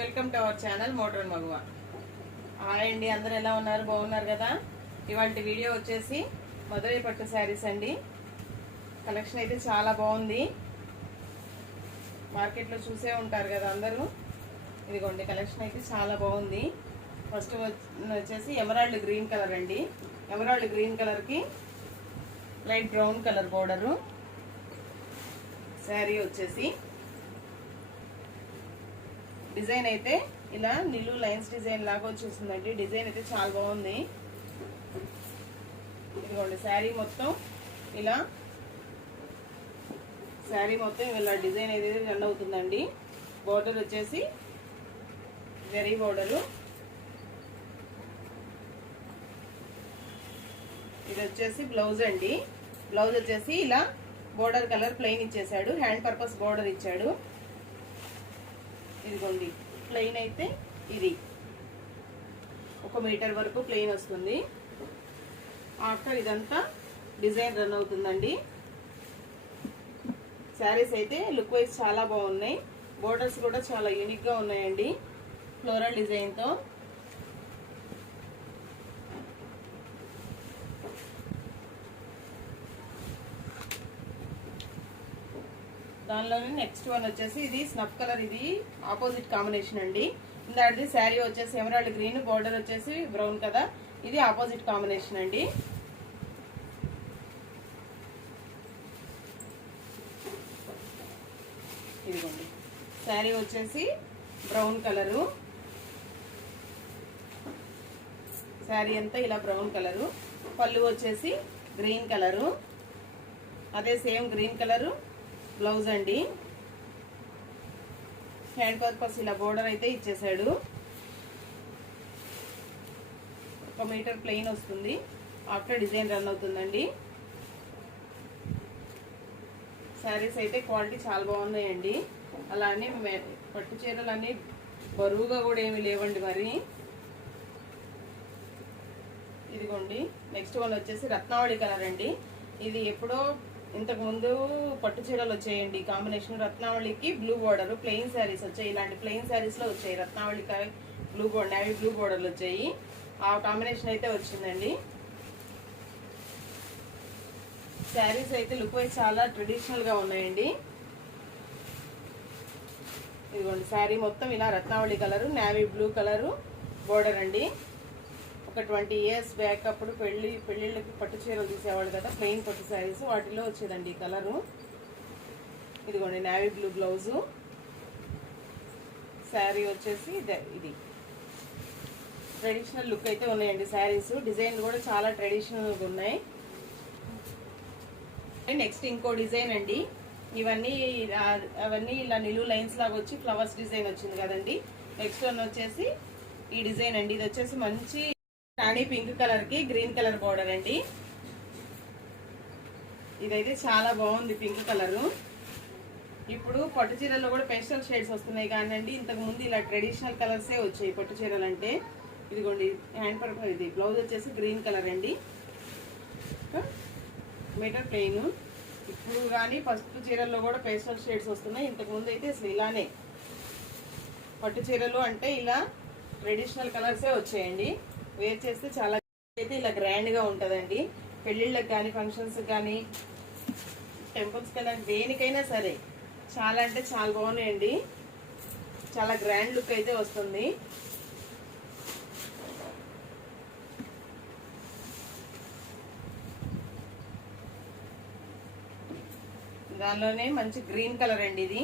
Welcome to our channel motor Maguva. Hi అండి అందరు ఎలా ఉన్నారు? బాగున్నారు కదా? ఇవాళ వీడియో వచ్చేసి మధురై పట్టు శారీస్ అండి. కలెక్షన్ అయితే చాలా బాగుంది. మార్కెట్లో చూసే ఉంటారు కదా అందరూ. ఇదిగోండి కలెక్షన్ అయితే చాలా బాగుంది. ఫస్ట్ వచ్చేసి ఎమరాల్డ్ గ్రీన్ కలర్ అండి. ఎమరాల్డ్ గ్రీన్ కలర్కి light brown colour border. Sari వచ్చేసి డిజైన్ అయితే ఇలా నిలువు లైన్స్ డిజైన్ లాగా వచ్చేసిందండి. డిజైన్ అయితే చాలా బాగుంది. ఇదిగోండి శారీ మొత్తం ఇలా శారీ మొత్తం ఇలా డిజైన్ అయితే రన్ అవుతుందండి. బోర్డర్ వచ్చేసి వెరీ బోర్డరు. ఇది వచ్చేసి బ్లౌజ్ అండి. బ్లౌజ్ వచ్చేసి ఇలా బోర్డర్ కలర్ ప్లెయిన్ ఇచ్చేసాడు. హ్యాండ్ పర్పస్ బోర్డర్ ఇచ్చాడు. ఇదిగోండి ప్లెయిన్ అయితే ఇది. ఒక మీటర్ వరకు ప్లెయిన్ వస్తుంది. ఆఫ్టర్ ఇదంతా డిజైన్ రన్ అవుతుందండి. శారీస్ అయితే లుక్ వైజ్ చాలా బాగున్నాయి. బోర్డర్స్ కూడా చాలా యూనిక్గా ఉన్నాయండి. ఫ్లోరల్ డిజైన్తో దానిలోనే నెక్స్ట్ వన్ వచ్చేసి ఇది స్నఫ్ కలర్ ఇది ఆపోజిట్ కాంబినేషన్ అండి. ఇందాటిది శారీ వచ్చేసి ఎమరాల్డ్ గ్రీన్ బార్డర్ వచ్చేసి బ్రౌన్ కదా. ఇది ఆపోజిట్ కాంబినేషన్ అండి. ఇదిగోండి. శారీ వచ్చేసి బ్రౌన్ కలరు శారీ అంతా ఇలా బ్రౌన్ కలరు పళ్ళు వచ్చేసి గ్రీన్ కలరు అదే సేమ్ గ్రీన్ కలరు బ్లౌజ్ అండి. హ్యాండ్ పర్పస్ ఇలా బోర్డర్ అయితే ఇచ్చేసాడు. ఒక మీటర్ ప్లెయిన్ వస్తుంది. ఆఫ్టర్ డిజైన్ రన్ అవుతుందండి. శారీస్ అయితే క్వాలిటీ చాలా బాగున్నాయండి. అలానే పట్టు చీరలు అన్నీ బరువుగా కూడా ఏమి లేవండి మరి. ఇదిగోండి నెక్స్ట్ వన్ వచ్చేసి రత్నావళి కలర్ అండి. ఇది ఎప్పుడో ఇంతకు ముందు పట్టు చీరలు వచ్చేయండి. కాంబినేషన్ రత్నావళికి బ్లూ బోర్డర్ ప్లెయిన్ శారీస్ వచ్చాయి. ఇలాంటి ప్లెయిన్ శారీస్లో వచ్చాయి. రత్నావళి బ్లూ బోర్డర్ నావీ బ్లూ బోర్డర్లు వచ్చాయి. ఆ కాంబినేషన్ అయితే వచ్చిందండి. శారీస్ అయితే లుక్ వైజ్ చాలా ట్రెడిషనల్గా ఉన్నాయండి. ఇదిగోండి శారీ మొత్తం ఇలా రత్నావళి colour navy blue colour border అండి. ఒక ట్వంటీ ఇయర్స్ బ్యాక్ అప్పుడు పెళ్ళి పెళ్ళిళ్ళకి పట్టు చీరలు తీసేవాళ్ళు కదా ప్లెయిన్ పట్టు శారీస్ వాటిలో వచ్చేదండి ఈ కలరు. ఇదిగోండి నావీ బ్లూ బ్లౌజు శారీ వచ్చేసి ఇది ట్రెడిషనల్ లుక్ అయితే ఉన్నాయండి శారీస్. డిజైన్ కూడా చాలా ట్రెడిషనల్గా ఉన్నాయి. నెక్స్ట్ ఇంకో డిజైన్ అండి. ఇవన్నీ అవన్నీ ఇలా నిలువు లైన్స్ లాగా వచ్చి ఫ్లవర్స్ డిజైన్ వచ్చింది కదండి. నెక్స్ట్ వన్ వచ్చేసి ఈ డిజైన్ అండి. ఇది వచ్చేసి మంచి రాణి పింక్ కలర్కి గ్రీన్ కలర్ బోర్డర్ అండి. ఇదైతే చాలా బాగుంది పింక్ కలర్. ఇప్పుడు పట్టు చీరల్లో కూడా పెస్టల్ షేడ్స్ వస్తున్నాయి కానండి. ఇంతకు ముందు ఇలా ట్రెడిషనల్ కలర్సే వచ్చాయి పట్టు చీరలు అంటే. ఇదిగోండి హ్యాండ్ పర్పల్ ఇది. బ్లౌజ్ వచ్చేసి గ్రీన్ కలర్ అండి. Metre plain. ఇప్పుడు కానీ పసుపు చీరల్లో కూడా పేస్టల్ షేడ్స్ వస్తున్నాయి. ఇంతకు ముందు అయితే అసలు ఇలానే. పట్టు చీరలు అంటే ఇలా ట్రెడిషనల్ కలర్సే వచ్చాయండి. వేర్ చేస్తే చాలా అయితే ఇలా గ్రాండ్గా ఉంటుందండి. పెళ్ళిళ్ళకి కానీ ఫంక్షన్స్ కానీ టెంపుల్స్ కానీ దేనికైనా సరే చాలా అంటే చాలా బాగున్నాయండి. చాలా గ్రాండ్ లుక్ అయితే వస్తుంది. దానిలోనే మంచి గ్రీన్ కలర్ అండి ఇది.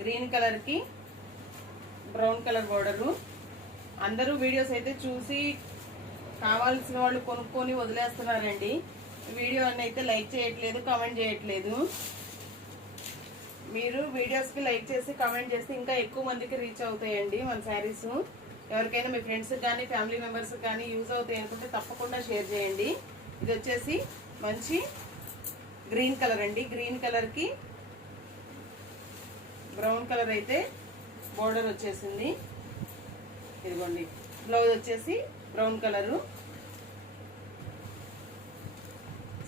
గ్రీన్ కలర్కి బ్రౌన్ కలర్ బోర్డరు. అందరూ వీడియోస్ అయితే చూసి కావాల్సిన వాళ్ళు కొనుక్కొని వదిలేస్తున్నారండి. వీడియో అన్నైతే అయితే లైక్ చేయట్లేదు కామెంట్ చేయట్లేదు. మీరు వీడియోస్కి లైక్ చేసి కామెంట్ చేస్తే ఇంకా ఎక్కువ మందికి రీచ్ అవుతాయండి మన శారీస్. ఎవరికైనా మీ ఫ్రెండ్స్ కానీ ఫ్యామిలీ మెంబర్స్ కానీ యూజ్ అవుతాయి అనుకుంటే తప్పకుండా షేర్ చేయండి. ఇది వచ్చేసి మంచి గ్రీన్ కలర్ అండి. గ్రీన్ కలర్కి బ్రౌన్ కలర్ అయితే బోర్డర్ వచ్చేసింది. ఇదిగోండి. బ్లౌజ్ వచ్చేసి బ్రౌన్ కలరు.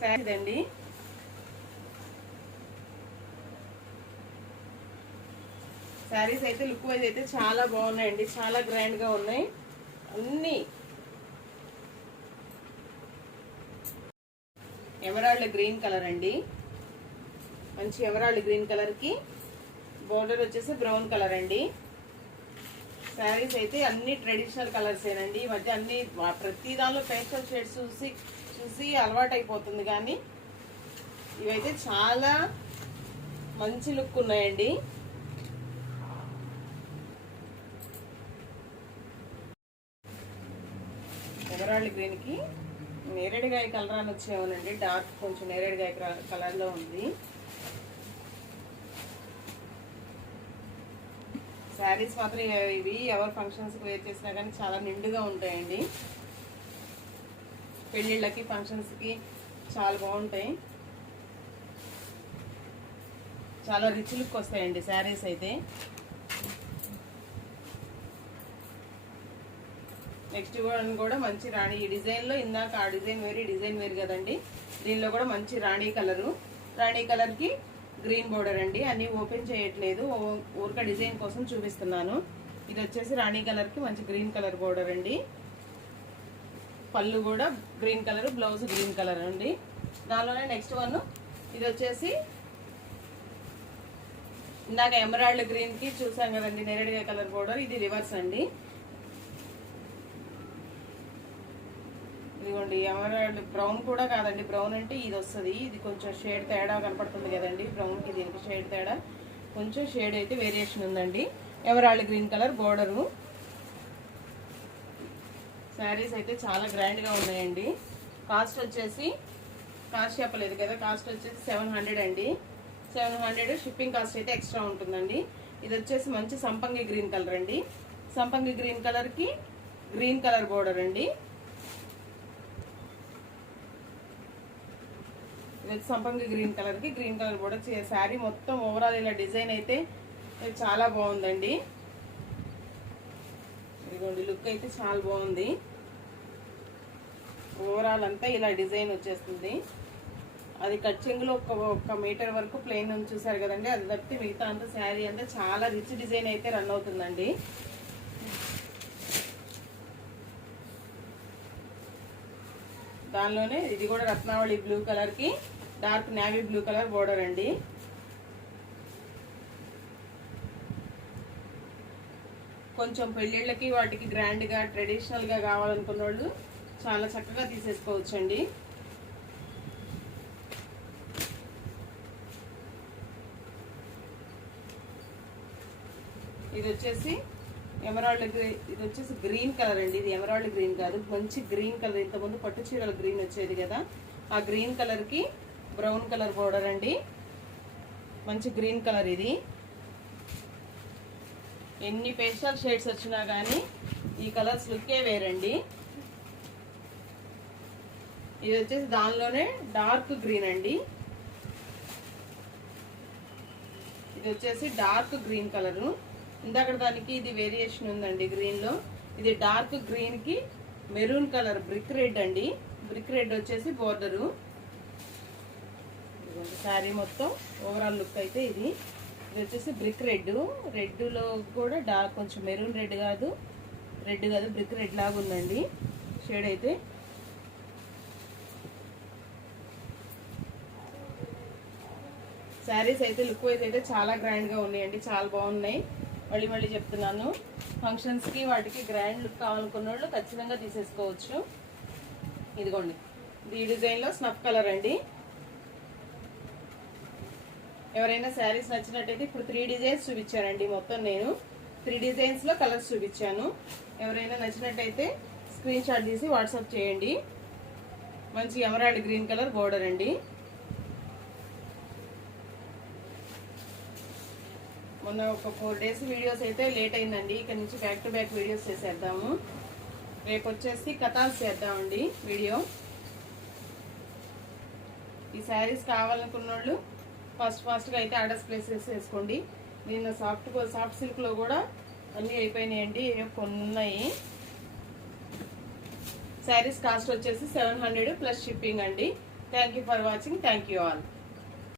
శారీ అండి శారీస్ అయితే లుక్ వైజ్ అయితే చాలా బాగున్నాయండి. చాలా గ్రాండ్గా ఉన్నాయి. అన్నీ. ఎమరాల్డ్ గ్రీన్ కలర్ అండి? మంచి ఎమరాల్డ్ గ్రీన్ కలర్కి బోర్డర్ వచ్చేసి బ్రౌన్ కలర్ అండి. శారీస్ అయితే అన్ని ట్రెడిషనల్ కలర్స్ ఏనండి. ఈ మధ్య అన్ని ప్రతి దానిలో పేస్టల్ షేడ్స్ చూసి చూసి అలవాటు అయిపోతుంది కానీ ఇవైతే చాలా మంచి లుక్ ఉన్నాయండి. ఎమరాల్డ్ గ్రీన్కి నేరేడుగాయ కలర్ అని వచ్చేవనండి. డార్క్ కొంచెం నేరేడుగాయ కలర్లో ఉంది. శారీస్ మాత్రం ఇవి- ఎవరు ఫంక్షన్స్కి వేర్ చేసినా కానీ చాలా నిండుగా ఉంటాయండి. పెళ్ళిళ్ళకి ఫంక్షన్స్కి చాలా బాగుంటాయి. చాలా రిచ్ లుక్ వస్తాయండి శారీస్ అయితే. నెక్స్ట్ వన్ కూడా మంచి రాణి. ఈ డిజైన్లో ఇందాక ఆ డిజైన్ వేరు ఈ డిజైన్ వేరు కదండి. దీనిలో కూడా మంచి రాణి కలరు రాణి కలర్కి గ్రీన్ బోర్డర్ అండి. అన్ని ఓపెన్ చేయట్లేదు. ఊరిక డిజైన్ కోసం చూపిస్తున్నాను. ఇది వచ్చేసి రాణి కలర్కి మంచి గ్రీన్ కలర్ బోర్డర్ అండి. పళ్ళు కూడా green colour blouse green colour అండి. దానిలోనే నెక్స్ట్ వన్ ఇది వచ్చేసి ఇందాక ఎమరాల్డ్ గ్రీన్కి చూసాం కదండి నేరేడుగా కలర్ బోర్డర్. ఇది రివర్స్ అండి. ఇదిగోండి ఎమరాల్డ్ బ్రౌన్ కూడా కాదండి బ్రౌన్ అంటే ఇది వస్తుంది ఇది కొంచెం షేడ్ తేడా కనపడుతుంది కదండి బ్రౌన్కి దీనికి షేడ్ తేడా కొంచెం షేడ్ అయితే వేరియేషన్ ఉందండి emerald green colour border. Saris అయితే చాలా గ్రాండ్గా ఉన్నాయండి కాస్ట్ వచ్చేసి కాస్ట్ చెప్పలేదు కదా కాస్ట్ వచ్చేసి సెవెన్ హండ్రెడ్ అండి సెవెన్ హండ్రెడ్ షిప్పింగ్ కాస్ట్ అయితే ఎక్స్ట్రా ఉంటుందండి ఇది వచ్చేసి మంచి సంపంగి గ్రీన్ కలర్ అండి సంపంగి గ్రీన్ కలర్కి గ్రీన్ కలర్ బోర్డర్ అండి ఇది వచ్చి సంపంగి గ్రీన్ కలర్కి. గ్రీన్ కలర్ బోర్డర్ శారీ మొత్తం ఓవరాల్ ఇలా డిజైన్ అయితే చాలా బాగుందండి. ఇదిగోండి లుక్ అయితే చాలా బాగుంది. ఓవరాల్ అంతా ఇలా డిజైన్ వచ్చేస్తుంది. అది కచ్చింగ్లో ఒక ఒక్క మీటర్ వరకు ప్లెయిన్ ఉంది చూసారు కదండి. అది తప్పితే మిగతా అంతా శారీ అంతా చాలా రిచ్ డిజైన్ అయితే రన్ అవుతుందండి. దానిలోనే ఇది కూడా రత్నావళి బ్లూ కలర్కి dark navy blue colour border అండి. కొంచెం పెళ్ళిళ్ళకి వాటికి గ్రాండ్గా ట్రెడిషనల్గా కావాలనుకున్న వాళ్ళు చాలా చక్కగా తీసేసుకోవచ్చండి. ఇది వచ్చేసి ఎమరాల్డ్ గ్రీన్ ఇది వచ్చేసి గ్రీన్ కలర్ అండి. ఇది ఎమరాల్డ్ గ్రీన్ కాదు. మంచి గ్రీన్ కలర్. ఇంతకుముందు పట్టు చీరల గ్రీన్ వచ్చేది కదా. ఆ గ్రీన్ కలర్కి బ్రౌన్ కలర్ బోర్డర్ అండి. మంచి గ్రీన్ కలర్ ఇది. ఎన్ని పేస్టల్ షేడ్స్ వచ్చినా కానీ ఈ కలర్స్ లుక్కే వేరండి. ఇది వచ్చేసి దానిలోనే డార్క్ గ్రీన్ అండి. ఇది వచ్చేసి డార్క్ గ్రీన్ కలరు. ఇందాక దానికి ఇది వేరియేషన్ ఉందండి గ్రీన్లో ఇది డార్క్ గ్రీన్కి మెరూన్ కలర్ బ్రిక్ రెడ్ అండి. బ్రిక్ రెడ్ వచ్చేసి బోర్డరు. శారీ మొత్తం ఓవరాల్ లుక్ అయితే ఇది. ఇది వచ్చేసి బ్రిక్ రెడ్ రెడ్లో కూడా డార్క్ కొంచెం మెరూన్ రెడ్ కాదు. రెడ్ కాదు బ్రిక్ రెడ్ లాగా ఉందండి. షేడ్ అయితే. శారీస్ అయితే లుక్ వైజ్ అయితే చాలా గ్రాండ్గా ఉన్నాయండి. చాలా బాగున్నాయి. మళ్ళీ మళ్ళీ చెప్తున్నాను. ఫంక్షన్స్కి వాటికి గ్రాండ్ లుక్ కావాలనుకున్న వాళ్ళు ఖచ్చితంగా తీసేసుకోవచ్చు. ఇదిగోండి. ఈ డిజైన్లో స్నఫ్ కలర్ అండి. ఎవరైనా శారీస్ నచ్చినట్టయితే ఇప్పుడు త్రీ డిజైన్స్ చూపించానండి మొత్తం నేను. త్రీ డిజైన్స్లో కలర్స్ చూపించాను. ఎవరైనా నచ్చినట్టయితే స్క్రీన్ షాట్ తీసి వాట్సాప్ చేయండి. మంచి ఎమరాల్డ్ గ్రీన్ కలర్ బోర్డర్ అండి. మొన్న ఒక ఫోర్ డేస్ వీడియోస్ అయితే లేట్ అయిందండి. ఇక్కడ నుంచి బ్యాక్ టు బ్యాక్ వీడియోస్ చేసేద్దాము. రేపు వచ్చేసి కథాస్ చేద్దామండి వీడియో ఈ శారీస్ కావాలనుకున్న వాళ్ళు ఫస్ట్ ఫాస్ట్గా అయితే ఆర్డర్స్ ప్లేస్ వేసుకోండి నేను సాఫ్ట్ సాఫ్ట్ సిల్క్లో కూడా అన్నీ అయిపోయినాయండి కొన్ని ఉన్నాయి శారీస్ కాస్ట్ వచ్చేసి సెవెన్ హండ్రెడ్ ప్లస్ షిప్పింగ్ అండి. Thank you for watching. Thank you all.